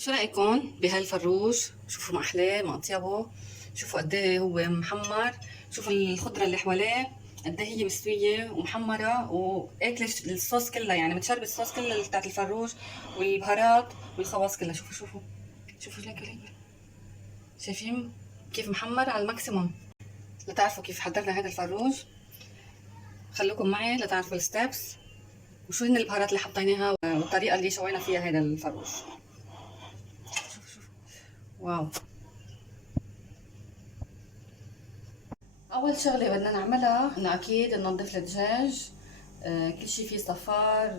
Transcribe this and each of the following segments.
شو رأيكم بهالفروج؟ شوفوا ما أحلاه ما أطيبه، شوفوا قد ايه هو محمر، شوفوا الخضرة اللي حواليه قد ايه هي مستوية ومحمرة وأكلة الصوص كلها، يعني متشربة الصوص كلها بتاعت الفروج والبهارات والخواص كلها. شوفوا هيك شايفين كيف محمر على الماكسيموم. لتعرفوا كيف حضرنا هذا الفروج خلوكم معي لتعرفوا الستبس وشو هن البهارات اللي حطيناها والطريقة اللي شوينا فيها هذا الفروج. شوفوا واو. اول شغله بدنا نعملها انه اكيد ننظف الدجاج. كل شيء فيه صفار،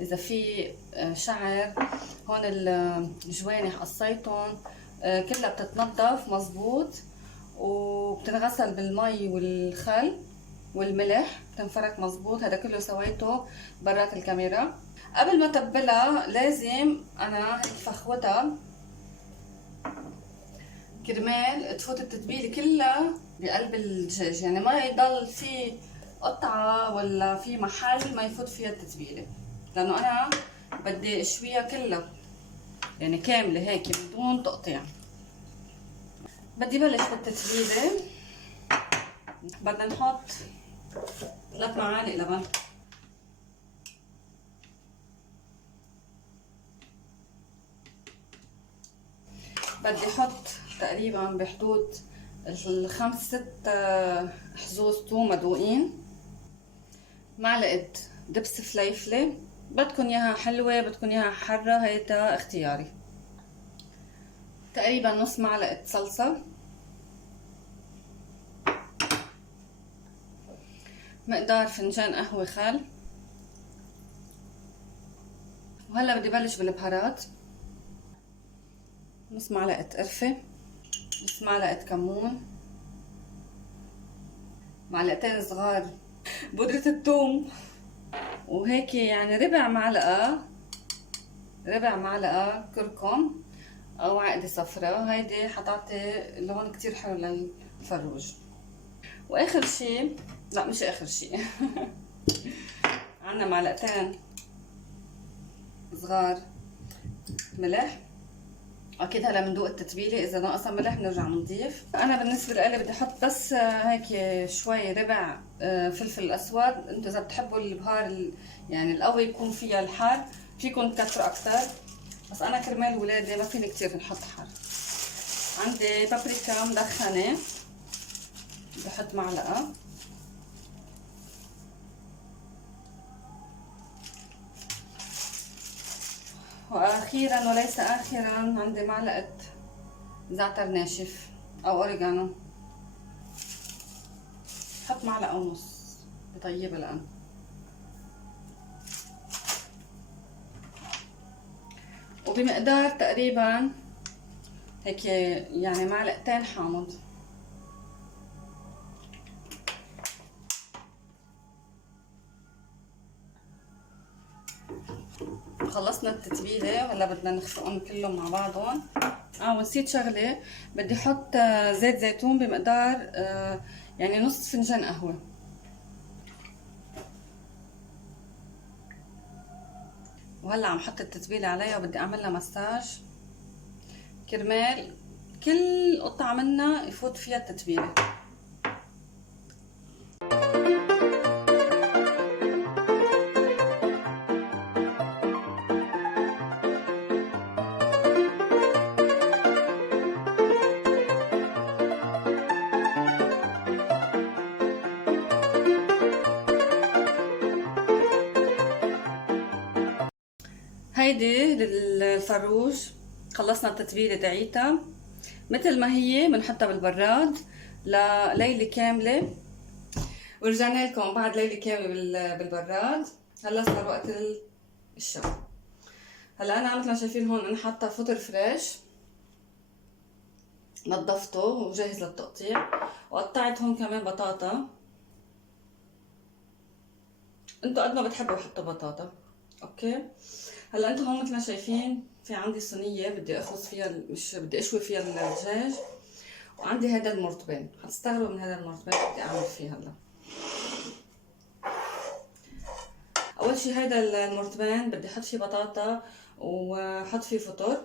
اذا في شعر. هون الجوانح قصيتهم، كلها بتتنظف مزبوط وبتنغسل بالمي والخل والملح، بتنفرك مزبوط. هذا كله سويته برات الكاميرا. قبل ما تبلها لازم انا هيك فخوتها كرمال تفوت التتبيله كلها بقلب الدجاج، يعني ما يضل في قطعة ولا في محل ما يفوت فيها التتبيلة، لأنه أنا بدي أشويها كلها يعني كاملة هيك بدون تقطيع. بدي بلش بالتتبيلة. بدنا نحط 3 معالق لبن، بدي أحط تقريبا بحدود 5-6 حزوز ثوم مدقوقين، معلقة دبس فليفلة، بدكن اياها حلوة بدكن اياها حارة هيدا اختياري، تقريبا نص معلقة صلصة، مقدار فنجان قهوة خل. وهلا بدي بلش بالبهارات. نص معلقة قرفة، نص معلقة كمون، معلقتين صغار بودرة الثوم، وهيك يعني ربع معلقة كركم او عقدة صفراء، هيدي حتعطي لون كتير حلو للفروج. واخر شي، لا مش اخر شي عنا معلقتين صغار ملح. اكيد هلا بندوق التتبيله، اذا ناقصه ملح بنرجع بنضيف. انا بالنسبه لي بدي احط بس هيك شوي ربع فلفل اسود. انتم اذا بتحبوا البهار يعني القوي يكون فيها الحار فيكم تكتروا اكثر، بس انا كرمال ولادي ما فيني كثير نحط حار. عندي بابريكا مدخنه بحط معلقه، واخيرا وليس اخرا عندي معلقه زعتر ناشف او اوريجانو، بحط معلقه ونص بطيبها الان. وبمقدار تقريبا هيك يعني معلقتين حامض. خلصنا التتبيله وهلا بدنا نخفقهم كلهم مع بعضهم. ونسيت شغله، بدي احط زيت زيتون بمقدار يعني نص فنجان قهوه. وهلا عم حط التتبيله عليها وبدي اعملها مساج كرمال كل قطعه منها يفوت فيها التتبيله. هيدي للفروج خلصنا التتبيله تاعيتها مثل ما هي، بنحطها بالبراد لليله كامله، ورجعنا لكم بعد ليله كامله بالبراد. هلا صار وقت الشوي. هلا انا مثل ما شايفين هون انا حاطه فطر فريش نظفته وجاهز للتقطيع، وقطعت هون كمان بطاطا. انتوا قد ما بتحبوا حطوا بطاطا، اوكي. هلا انتوا هون مثل ما شايفين في عندي صينيه بدي اخبز فيها مش بدي اشوي فيها الدجاج، وعندي هذا المرطبين. حتستغربوا من هذا المرطبين بدي اعمل فيه. هلا اول شي هيدا المرتبان بدي احط فيه بطاطا وحط فيه فطر،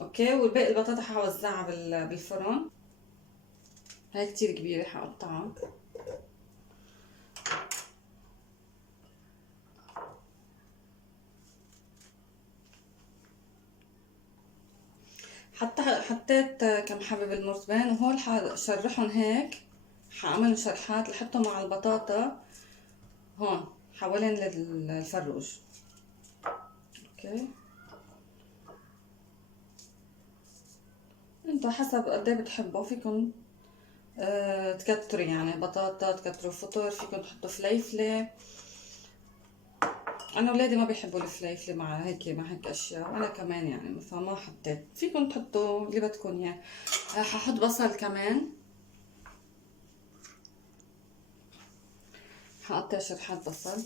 اوكي، والباقي البطاطا حوزعها بالفرن. هاي كتير كبيرة حقطعها. حطيت كم حبة بالمرتبان، وهول حشرحهم هيك، حعمل شرحات لحطهم مع البطاطا هون حوالين الفروج. اوكي، انتو حسب قد ايه بتحبوا، فيكم تكتروا يعني بطاطا، تكتروا فطور، فيكم تحطوا فليفلة. انا اولادي ما بيحبوا الفليفلة مع هيك اشياء، وانا كمان يعني فما حطيت. فيكم تحطوا اللي بدكم اياه. ححط بصل كمان، حقطع شرحات بصل.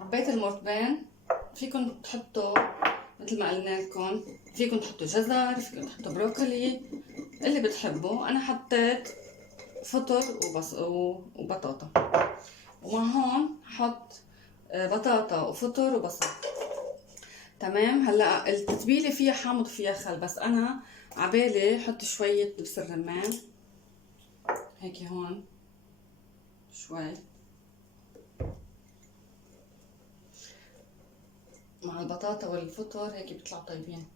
عبيت المرتبان، فيكم تحطوا مثل ما قلنا لكم، فيكم تحطوا جزر، فيكم تحطوا بروكلي اللي بتحبوا. انا حطيت فطر وبطاطا، ومع هون حط بطاطا وفطر وبصل. تمام. هلا التتبيله فيها حامض وفيها خل، بس انا عبالي حط شويه دبس الرمان هيك هون شوي مع البطاطا والفطر، هيك بيطلعوا طيبين.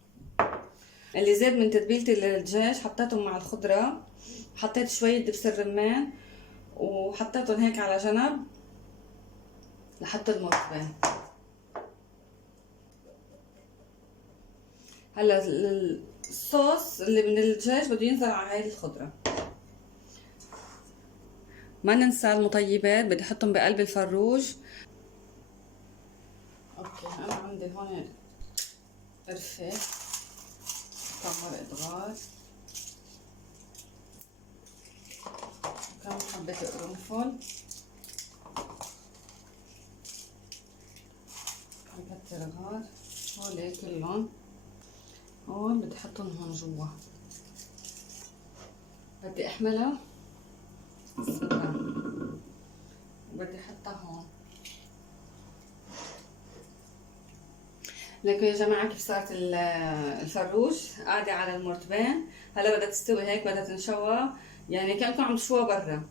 اللي زاد من تتبيلة الدجاج حطيتهم مع الخضرة، حطيت شوية دبس الرمان وحطيتهم هيك على جنب لحتى المرتبان. هلا الصوص اللي من الدجاج بده ينزل على هاي الخضرة. ما ننسى المطيبات، بدي احطهم بقلب الفروج. اوكي، انا عندي هون قرفة، تمر ادغال، كم حبة قرنفل، حبة رغاد، هول كلهم هون بدي احطهم هون جوا. بدي احملها وبدي احطها هون. لكن يا جماعة كيف صارت الفروج قاعدة على المرتبان. هلا بدها تستوي هيك، بدها تنشوى، يعني كأنكم عم تشوها برا.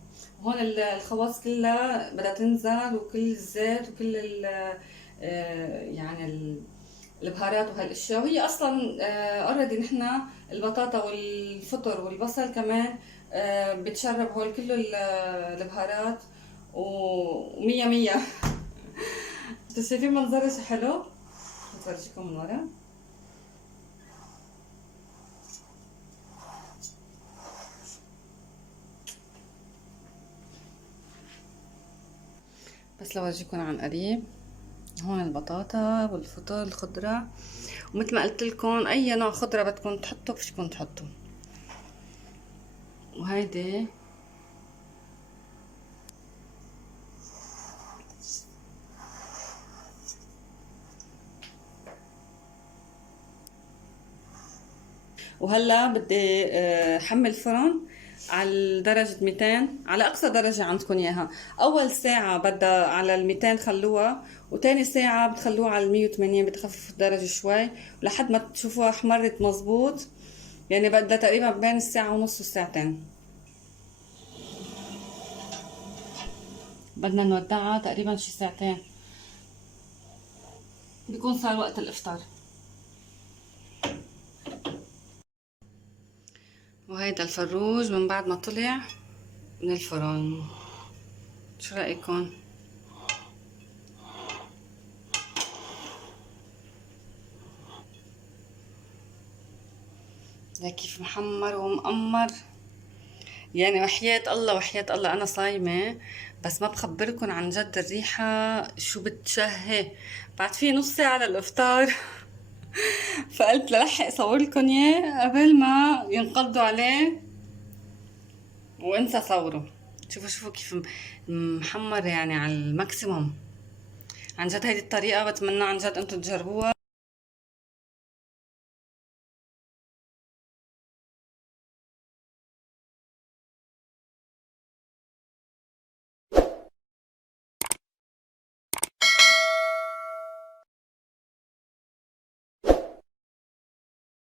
هون الخواص كلها بدها تنزل، وكل الزيت وكل يعني البهارات وهالاشياء. وهي اصلا اوريدي نحن البطاطا والفطر والبصل كمان بتشرب هول كله البهارات، ومية مية. انتوا شايفين منظرها شو حلو؟ بفرجيكم من ورا. بس لو اورجيكم عن قريب، هون البطاطا والفطور الخضرة، ومثل ما قلت لكم اي نوع خضرة بدكم تحطوا فيكم تحطوا. وهيدي وهلا بدي حمل فرن على درجة 200، على أقصى درجة عندكم إياها. أول ساعة بدها على 200 خلوها، وتاني ساعة بتخلوها على 180، بتخففوا الدرجة شوي لحد ما تشوفوها احمرت مزبوط. يعني بدها تقريبا بين الساعة ونص والساعتين. بدنا نودعها تقريبا شي ساعتين، بيكون صار وقت الإفطار. وهيدا الفروج من بعد ما طلع من الفرن، شو رأيكم؟ ده كيف محمر ومقمر. يعني وحياة الله وحياة الله أنا صايمة، بس ما بخبركن عن جد الريحة شو بتشهي. بعد في نص ساعة للإفطار. فقلت للحق صورلكن إياه قبل ما ينقضوا عليه وانسى صوره. شوفوا كيف محمر يعني على الماكسيموم. عن جد هيدي الطريقة بتمنى عن جد انتم تجربوها.